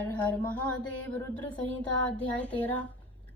हर हर महादेव। रुद्र संहिता अध्याय 13।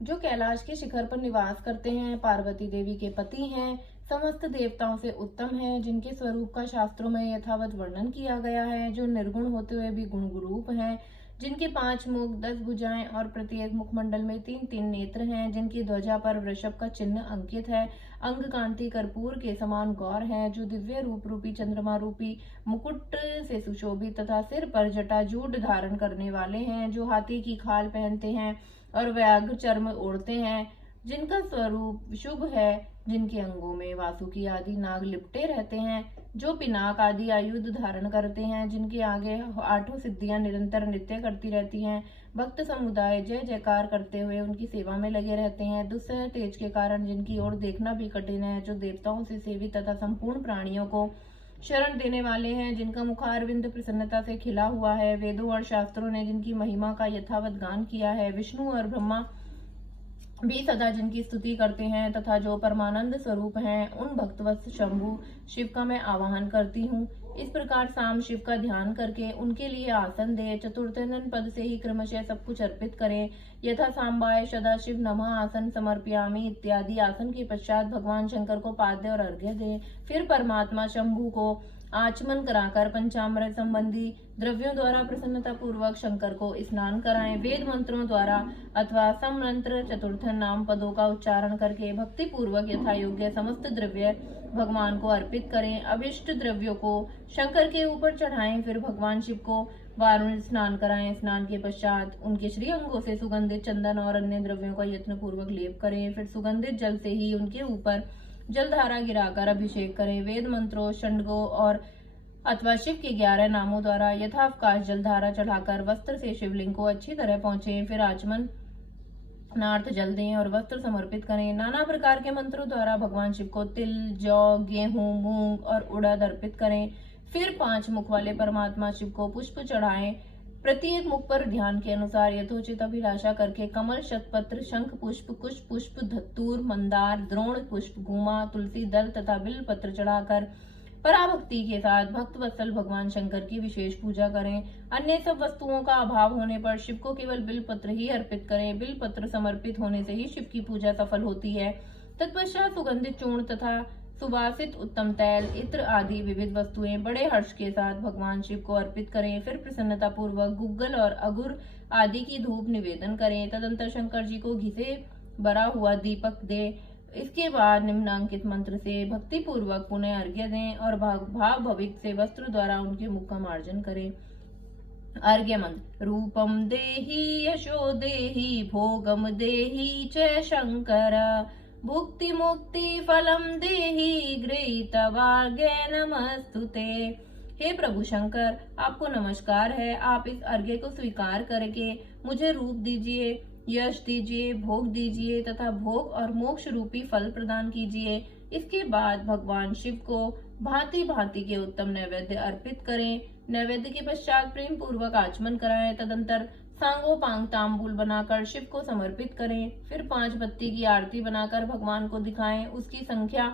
जो कैलाश के शिखर पर निवास करते हैं, पार्वती देवी के पति हैं, समस्त देवताओं से उत्तम हैं, जिनके स्वरूप का शास्त्रों में यथावत वर्णन किया गया है, जो निर्गुण होते हुए भी गुण रूप हैं, जिनके 5 मुख 10 भुजाएं और प्रत्येक मुखमंडल में 3-3 नेत्र हैं, जिनकी ध्वजा पर वृषभ का चिन्ह अंकित है, अंग कांति कर्पूर के समान गौर है, जो दिव्य रूप रूपी चंद्रमा रूपी मुकुट से सुशोभित तथा सिर पर जटाजूट धारण करने वाले हैं, जो हाथी की खाल पहनते हैं और व्याघ्र चर्म ओढ़ते हैं, जिनका स्वरूप शुभ है, जिनके अंगों में वासुकी आदि नाग लिपटे रहते हैं, जो पिनाक आदि आयुध धारण करते हैं, जिनके आगे 8 सिद्धियां निरंतर नृत्य करती रहती हैं, भक्त समुदाय जय जयकार करते हुए उनकी सेवा में लगे रहते हैं, दुस्सह तेज के कारण जिनकी ओर देखना भी कठिन है, जो देवताओं से सेवित तथा संपूर्ण प्राणियों को शरण देने वाले हैं, जिनका मुखारविंद प्रसन्नता से खिला हुआ है, वेदों और शास्त्रों ने जिनकी महिमा का यथावत गान किया है, विष्णु और ब्रह्मा भी सदा जिनकी स्तुति करते हैं, तथा जो परमानंद स्वरूप हैं, उन भक्तवत्स शंभु शिव का मैं आवाहन करती हूँ। इस प्रकार शाम शिव का ध्यान करके उनके लिए आसन दे, चतुर्थन पद से ही क्रमशः सब कुछ अर्पित करें। यथा सांबाय सदाशिव नमः आसन समर्पयामि इत्यादि आसन के पश्चात भगवान शंकर को पाद्य और अर्घ्य दे। फिर परमात्मा शंभु को आचमन कराकर पंचामृत संबंधी द्रव्यों द्वारा प्रसन्नता पूर्वक शंकर को स्नान कराएं। वेद मंत्रों द्वारा अथवा समंत्र चतुर्थन नाम पदों का उच्चारण करके भक्ति पूर्वक यथा योग्य समस्त द्रव्य भगवान को अर्पित करें। अभिष्ट द्रव्यों को शंकर के ऊपर चढ़ाएं, फिर भगवान शिव को वारुण स्नान कराएं। स्नान के पश्चात उनके श्री अंगों से सुगंधित चंदन और अन्य द्रव्यों का यत्न पूर्वक लेप करें। फिर सुगंधित जल से ही उनके ऊपर जलधारा गिराकर अभिषेक करें। वेद मंत्रों षंडगों और अथवा शिव के 11 नामों द्वारा यथावकाश जलधारा चढ़ाकर वस्त्र से शिवलिंग को अच्छी तरह पहुंचे। फिर आचमन नार्थ जल दें और वस्त्र समर्पित करें। नाना प्रकार के मंत्रों द्वारा भगवान शिव को तिल, जौ, गेहूं, मूंग और उड़द अर्पित करें। फिर 5 मुख वाले परमात्मा शिव को पुष्प चढ़ाएं। प्रत्येक मुख पर ध्यान के अनुसार यथोचित अभिलाषा करके कमल, शतपत्र, शंख पुष्प, कुश पुष्प, धतूर, मंदार, द्रोण पुष्प, गुमा, तुलसी दल तथा बिल्व पत्र चढ़ाकर पराभक्ति के साथ भक्त वत्सल भगवान शंकर की विशेष पूजा करें। अन्य सब वस्तुओं का अभाव होने पर शिव को केवल बिल्व पत्र ही अर्पित करें। बिल्व पत्र समर्पित होने से ही शिव की पूजा सफल होती है। तत्पश्चात सुगंधित चूर्ण तथा सुवासित उत्तम तैल, इत्र आदि विविध वस्तुएं बड़े हर्ष के साथ भगवान शिव को अर्पित करें। फिर प्रसन्नता पूर्वक गुग्गल और अगुर आदि की धूप निवेदन करें। तदंतर शंकर जी को घी से भरा हुआ दीपक दे। इसके बाद निम्नांकित मंत्र से भक्ति पूर्वक पुनः अर्घ्य दें और भाव भविक से वस्त्र द्वारा उनके मुख का मार्जन करें। अर्घ्य मंत्र: रूपम देहि यशो देहि भोगम देहि च शंकर, भुक्ति मुक्ति फलम देहि गृहीतवार्घ्य नमस्तुते। हे प्रभु शंकर, आपको नमस्कार है। आप इस अर्घ्य को स्वीकार करके मुझे रूप दीजिए, यश दीजिए, भोग दीजिए तथा भोग और मोक्ष रूपी फल प्रदान कीजिए। इसके बाद भगवान शिव को भांति भांति के उत्तम नैवेद्य अर्पित करें। नैवेद्य के पश्चात प्रेम पूर्वक आचमन कराएं। तदंतर सांगोपांग तांबूल बनाकर शिव को समर्पित करें। फिर 5 बत्ती की आरती बनाकर भगवान को दिखाएं। उसकी संख्या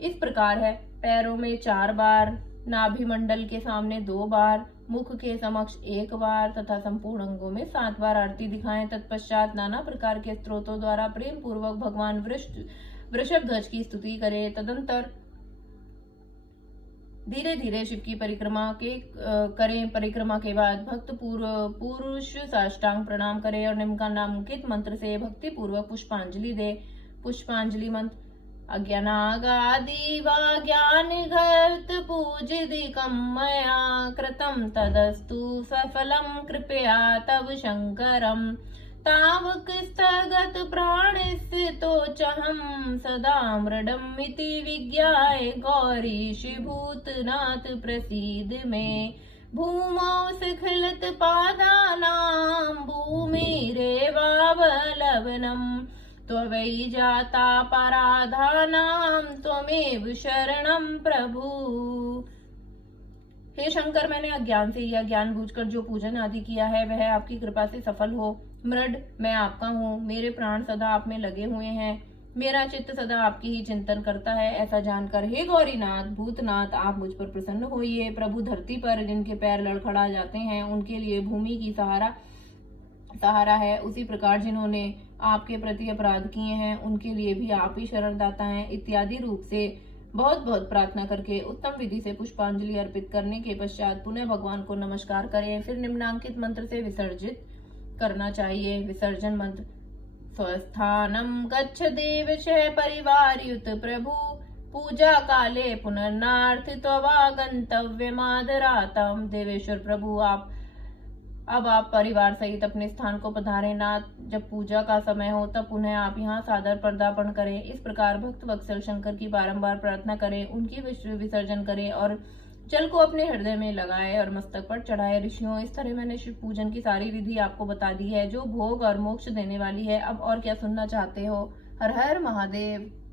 इस प्रकार है: पैरों में 4 बार, नाभि मंडल के सामने 2 बार, मुख के समक्ष 1 बार तथा संपूर्ण अंगों में 7 बार आरती दिखाएं। तत्पश्चात नाना प्रकार के स्तोत्रों द्वारा प्रेम पूर्वक भगवान वृषभ ध्वज की स्तुति करें। तदंतर धीरे धीरे शिव की परिक्रमा के बाद भक्त पुरुष साष्टांग प्रणाम करे और निम्नलिखित मंत्र से भक्ति पूर्वक पुष्पांजलि दे। पुष्पांजलि मंत्र: अज्ञानागादि वा ज्ञानघर्त पूजिदिकं मया कृतं तदस्तु सफलं कृपया तव शंकरं, तावक स्थगत प्राणस्थितोऽहं सदा मृडमिति विज्ञाय गौरीश भूतनाथ प्रसीद मे। भूमौ स्खलित पादानां भूमिरेवावलवनम्, त्वयि जाता पराधानां त्वमेव शरणं प्रभु। हे शंकर, मैंने अज्ञान से या ज्ञान बूझकर जो पूजन आदि किया है वह आपकी कृपा से सफल हो। मृड, मैं आपका हूँ। मेरे प्राण सदा आप में लगे हुए हैं। मेरा चित्त सदा आपकी ही चिंतन करता है। ऐसा जानकर हे गौरीनाथ, भूतनाथ, आप मुझ पर प्रसन्न होइए। प्रभु, धरती पर जिनके पैर लड़खड़ा जाते हैं उनके लिए भूमि की सहारा सहारा है, उसी प्रकार जिन्होंने आपके प्रति अपराध किए हैं उनके लिए भी आप ही शरणदाता हैं इत्यादि रूप से बहुत बहुत प्रार्थना करके उत्तम विधि से पुष्पांजलि अर्पित करने के पश्चात पुनः भगवान को नमस्कार करें। फिर निम्नांकित मंत्र से विसर्जित करना चाहिए। विसर्जन मंत्र। स्वस्थानम गच्छ देवशः परिवारयुत प्रभु पूजा काले पुनर्नार्थित्वागंतव्यमादरातम। देवेश्वर प्रभु अब आप परिवार सहित अपने स्थान को पधारें। नाथ, जब पूजा का समय हो तब पुनः आप यहाँ सादर पदार्पण करें। इस प्रकार भक्त वत्सल शंकर की बारंबार प्रार्थना करें, उनकी विसर्जन करें और जल को अपने हृदय में लगाए और मस्तक पर चढ़ाए। ऋषियों, इस तरह मैंने शिव पूजन की सारी विधि आपको बता दी है जो भोग और मोक्ष देने वाली है। अब और क्या सुनना चाहते हो? हर हर महादेव।